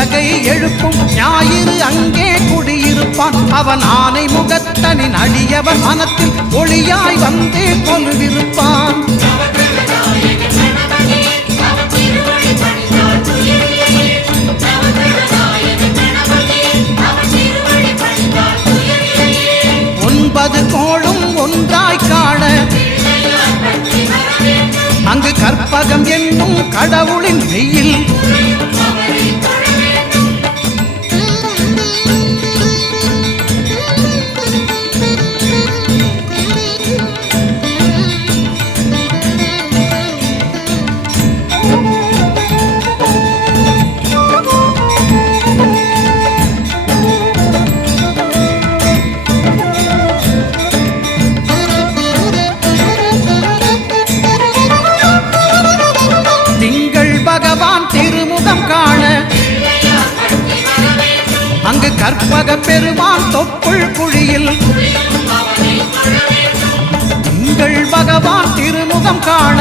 உலகை எழுப்பும் ஞாயிறு அங்கே குடியிருப்பான். அவன் ஆனை முகத்தனின் அடியவர் மனத்தில் ஒளியாய் வந்தே கொலுவிருப்பான். ஒன்பது கோளும் ஒன்றாய் காண அங்கு கற்பகம் என்னும் கடவுளின் மெய்யில் திருமுகம் காண அங்கு கற்பக பெருமான் தொப்புள் குழியில் திங்கள் பகவான் திருமுகம் காண